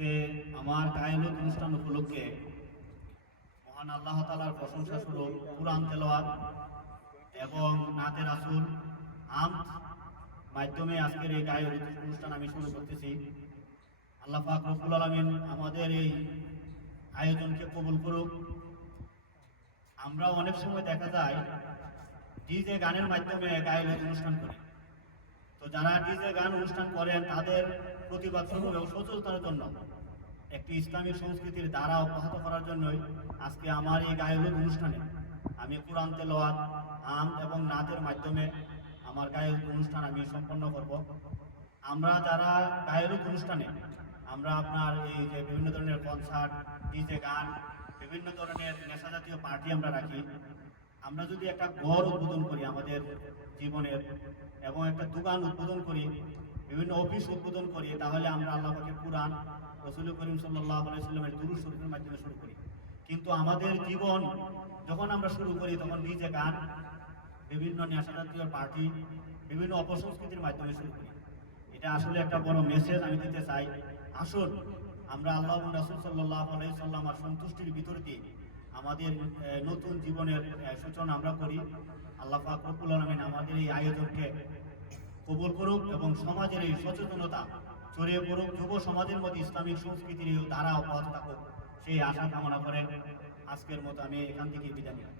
আজকে আমার তাওহীদ অনুষ্ঠান উপলক্ষে মহান আল্লাহ তাআলার প্রশংসা স্বরূপ কুরআন তেলাওয়াত এবং নাতে রাসূল আমদ মাধ্যমে আজকের এই তাওহীদ অনুষ্ঠান আমি শুরু করতেছি। আল্লাহ পাক রব্বুল আলামিন আমাদের এই আয়োজনকে কবুল করুক। আমরা অনেক সময় দেখা যায় ডিজে গানের মাধ্যমে তাওহীদ অনুষ্ঠান করি। তো যারা ডিজে গান অনুষ্ঠান করেন তাদের প্রতিবাদ স্বরূপ এবং সচেতনতার জন্য একটি ইসলামিক সংস্কৃতির দ্বারা অব্যাহত করার জন্যই আজকে আমার এই তাওহীদ অনুষ্ঠানে আমি কুরআন তেলাওয়াত আমদ এবং নাতের মাধ্যমে আমার তাওহীদ অনুষ্ঠান আমি সম্পন্ন করব। আমরা যারা তাওহীদ অনুষ্ঠানে আমরা আপনার এই যে বিভিন্ন ধরনের কনসার্ট, ডিজে গান, বিভিন্ন ধরনের নেশা জাতীয় পার্টি আমরা রাখি, আমরা যদি একটা ঘর উদ্বোধন করি আমাদের জীবনের এবং একটা দোকান উদ্বোধন করি, বিভিন্ন অফিস উদ্বোধন করি, তাহলে আমরা আল্লাহ পাকের কুরআন, রাসূল করিম সাল্লাল্লাহু আলাইহি ওয়াসাল্লামের দুরূদ শরীফের মাধ্যমে শুরু করি। কিন্তু আমাদের জীবন যখন আমরা শুরু করি তখন ডিজে গান, বিভিন্ন নেশাজাতীয় পার্টি, বিভিন্ন অপসংস্কৃতির মাধ্যমে শুরু করি। এটা আসলে একটা বড় মেসেজ আমি দিতে চাই। আসুন আমরা আল্লাহ এবং রাসূল সাল্লাল্লাহু আলাইহি ওয়াসাল্লামের সন্তুষ্টির ভিতর দিয়ে আমাদের নতুন জীবনের সূচনা আমরা করি। আল্লাহ পাক রব্বুল আলামিন আমাদের এই আয়োজনকে কবুল করুক এবং সমাজের এই সচেতনতা ছড়িয়ে পড়ুক, যুব সমাজের মধ্যে ইসলামিক সংস্কৃতির ধারা অব্যাহত থাকুক, সেই আশা কামনা করে আজকের মতো আমি এখান থেকে বিদায় নিলাম।